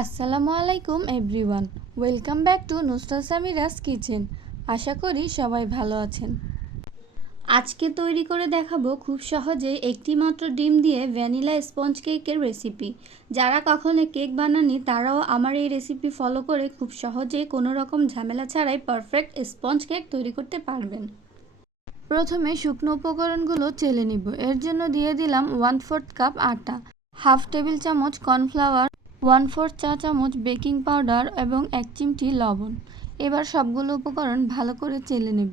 আসসালামু আলাইকুম everyone, welcome back to Nusrat Samira's kitchen. আশা করি সবাই ভালো আছেন। আজকে তৈরি করে দেখাবো খুব সহজে একটি মাত্র ডিম দিয়ে ভ্যানিলা স্পঞ্জ কেকের রেসিপি। যারা কখনো কেক বানাননি তারাও আমার এই রেসিপি ফলো করে খুব সহজে কোনো রকম ঝামেলা ছাড়াই পারফেক্ট স্পঞ্জ কেক তৈরি করতে পারবেন। প্রথমে শুকনো উপকরণগুলো চেলে নিব। এর জন্য দিয়ে দিলাম 1/4 কাপ আটা, হাফ টেবিল চামচ কর্নফ্লাওয়ার, 1/4 চা চামচ বেকিং পাউডার এবং 1 চিমটি লবণ। এবার সবগুলো উপকরণ ভালো করে চেলে নেব।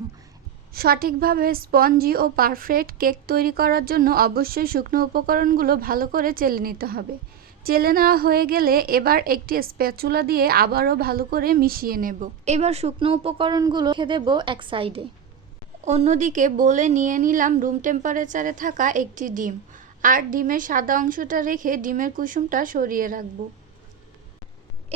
সঠিকভাবে স্পঞ্জি ও পারফেক্ট কেক তৈরি করার জন্য অবশ্যই শুকনো উপকরণগুলো ভালো করে চেলে নিতে হবে। চেলে নেওয়া হয়ে গেলে এবার একটি স্প্যাচুলা দিয়ে আবারও ভালো করে মিশিয়ে নেব। এবার শুকনো উপকরণগুলো রেখে দেব এক সাইডে। অন্যদিকে বোলে নিয়ে নিলাম রুম টেম্পারেচারে থাকা একটি ডিম, আর ডিমের সাদা অংশটা রেখে ডিমের কুসুমটা সরিয়ে রাখব।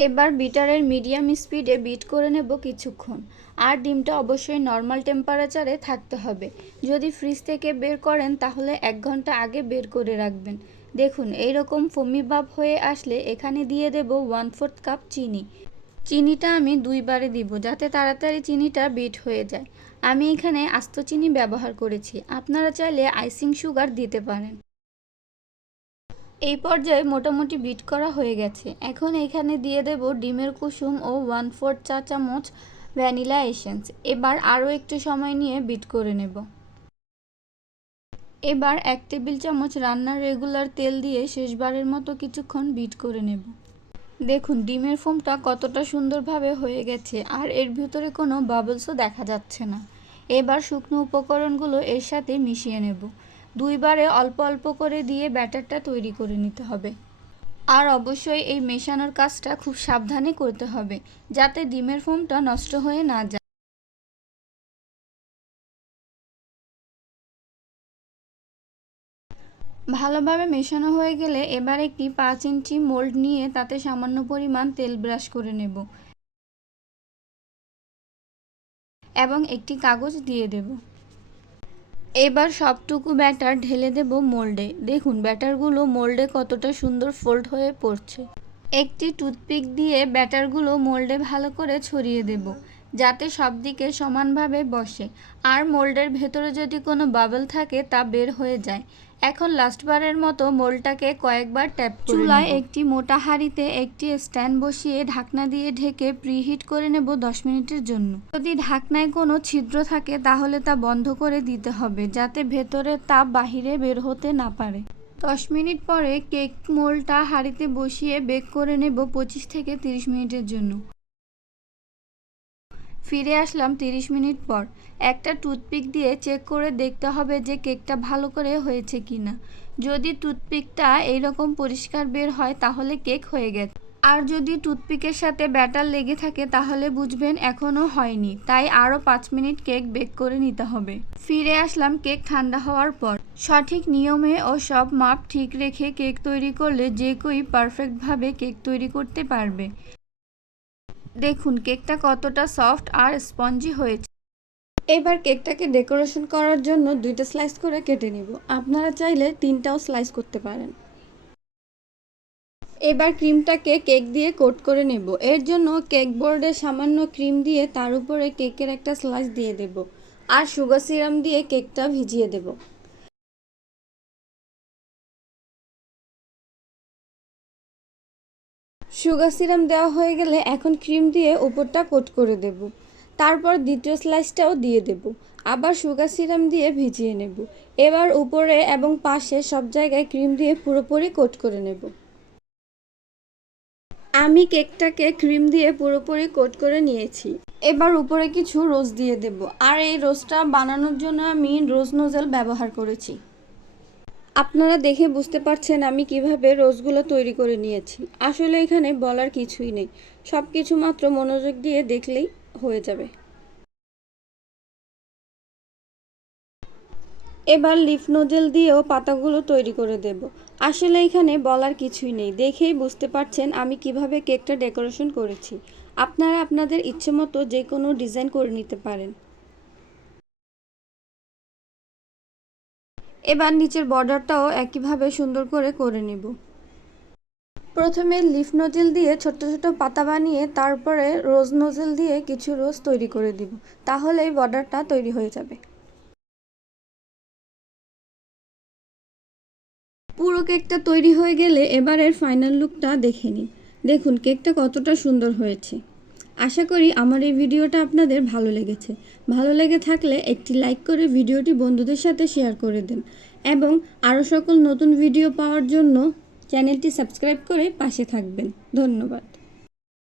এবার বিটারের মিডিয়াম স্পিডে বিট করে নেব কিছুক্ষণ। আর ডিমটা অবশ্যই নর্মাল টেম্পারেচারে থাকতে হবে। যদি ফ্রিজ থেকে বের করেন তাহলে 1 ঘন্টা আগে বের করে রাখবেন। দেখুন এইরকম ফোমি ভাব হয়ে আসলে এখানে দিয়ে দেব 1/4 কাপ চিনি। চিনিটা আমি 2 বারে দিব যাতে তাড়াতাড়ি চিনিটা বিট হয়ে যায়। আমি এখানে আস্ত চিনি ব্যবহার করেছি, আপনারা চাইলে আইসিং সুগার দিতে পারেন। এই পর্যায়ে মোটামুটি বিট করা হয়ে গেছে। এখন এখানে দিয়ে দেব ডিমের কুসুম ও 1/4 চা চামচ ভ্যানিলা এসেন্স। এবার আরও একটু সময় নিয়ে বিট করে নেব। এবার 1 টেবিল চামচ রান্নার রেগুলার তেল দিয়ে শেষবারের মতো কিছুক্ষণ বিট করে নেব। দেখুন ডিমের ফোমটা কতটা সুন্দরভাবে হয়ে গেছে, আর এর ভিতরে কোনো বাবলসও দেখা যাচ্ছে না। এবার শুকনো উপকরণগুলো এর সাথে মিশিয়ে নেব। 2 বারে অল্প অল্প করে দিয়ে ব্যাটারটা তৈরি করে নিতে হবে। আর অবশ্যই এই মেশানোর কাজটা খুব সাবধানে করতে হবে যাতে ডিমের ফোমটা নষ্ট হয়ে না যায়। ভালোভাবে মেশানো হয়ে গেলে এবার একটি 5 ইঞ্চি মোল্ড নিয়ে তাতে সামান্য পরিমাণ তেল ব্রাশ করে নেব এবং একটি কাগজ দিয়ে দেব। এবার সবটুকু ব্যাটার ঢেলে দেব মোল্ডে। দেখুন ব্যাটারগুলো মোল্ডে কতটা সুন্দর ফোল্ড হয়ে পড়ছে। একটি টুথপিক দিয়ে ব্যাটারগুলো মোল্ডে ভালো করে ছড়িয়ে দেব যাতে সব দিকে সমানভাবে বসে, আর মোল্ডের ভেতরে যদি কোনো বাবল থাকে তা বের হয়ে যায়। এখন লাস্টবারের মতো মোল্ডটাকে কয়েকবার ট্যাপ করে চুলায় একটি মোটা হাঁড়িতে একটি স্ট্যান্ড বসিয়ে ঢাকনা দিয়ে ঢেকে প্রিহিট করে নেব 10 মিনিটের জন্য। যদি ঢাকনায় কোনো ছিদ্র থাকে তাহলে তা বন্ধ করে দিতে হবে যাতে ভেতরের তাপ বাহিরে বের হতে না পারে। 10 মিনিট পরে কেক মোল্ডটা হাঁড়িতে বসিয়ে বেক করে নেব 25 থেকে 30 মিনিটের জন্য। ফিরে আসলাম 30 মিনিট পর। একটা টুথপিক দিয়ে চেক করে দেখতে হবে যে কেকটা ভালো করে হয়েছে কিনা। যদি টুথপিকটা এইরকম পরিষ্কার বের হয় তাহলে কেক হয়ে গেছে। আর যদি টুথপিকের সাথে ব্যাটার লেগে থাকে তাহলে বুঝবেন এখনও হয়নি, তাই আরও 5 মিনিট কেক বেক করে নিতে হবে। ফিরে আসলাম কেক ঠান্ডা হওয়ার পর। সঠিক নিয়মে ও সব মাপ ঠিক রেখে কেক তৈরি করলে যে কেউই পারফেক্টভাবে কেক তৈরি করতে পারবে। দেখুন কেকটা কতটা সফট আর স্পঞ্জি হয়েছে। এবার কেকটাকে ডেকোরেশন করার জন্য 2টা স্লাইস করে কেটে নিব। আপনারা চাইলে 3টাও স্লাইস করতে পারেন। এবার ক্রিমটাকে কেক দিয়ে কোট করে নেব। এর জন্য কেক বোর্ডে সামান্য ক্রিম দিয়ে তার উপরে কেকের একটা স্লাইস দিয়ে দেব, আর সুগার সিরাম দিয়ে কেকটা ভিজিয়ে দেব। সুগার সিরাম দেওয়া হয়ে গেলে এখন ক্রিম দিয়ে উপরটা কোট করে দেব। তারপর দ্বিতীয় স্লাইসটাও দিয়ে দেব, আবার সুগার সিরাম দিয়ে ভিজিয়ে নেব। এবার উপরে এবং পাশে সব জায়গায় ক্রিম দিয়ে পুরোপুরি কোট করে নেব। আমি কেকটাকে ক্রিম দিয়ে পুরোপুরি কোট করে নিয়েছি। এবার উপরে কিছু রোজ দিয়ে দেব, আর এই রোজটা বানানোর জন্য আমি রোজ নোজেল ব্যবহার করেছি। আপনারা দেখে বুঝতে পারছেন আমি কিভাবে রোজগুলো তৈরি করে নিয়েছি। আসলে এখানে বলার কিছুই নেই, সব কিছু মাত্র মনোযোগ দিয়ে দেখলেই হয়ে যাবে। এবার লিফ নোজেল দিয়েও পাতাগুলো তৈরি করে দেব। আসলে এখানে বলার কিছুই নেই, দেখেই বুঝতে পারছেন আমি কিভাবে কেকটা ডেকোরেশন করেছি। আপনারা আপনাদের ইচ্ছে মতো যে কোনো ডিজাইন করে নিতে পারেন। এবার নিচের বর্ডারটাও একইভাবে সুন্দর করে নেব। প্রথমে লিফ নোজেল দিয়ে ছোট ছোট পাতা বানিয়ে তারপরে রোজ নোজেল দিয়ে কিছু রোজ তৈরি করে দিব, তাহলেই বর্ডারটা তৈরি হয়ে যাবে। পুরো কেকটা তৈরি হয়ে গেলে এবারের ফাইনাল লুকটা দেখে নিন। দেখুন কেকটা কতটা সুন্দর হয়েছে। আশা করি আমার এই ভিডিওটা আপনাদের ভালো লেগেছে। ভালো লেগে থাকলে একটি লাইক করে ভিডিওটি বন্ধুদের সাথে শেয়ার করে দেন এবং আরও সকল নতুন ভিডিও পাওয়ার জন্য চ্যানেলটি সাবস্ক্রাইব করে পাশে থাকবেন। ধন্যবাদ।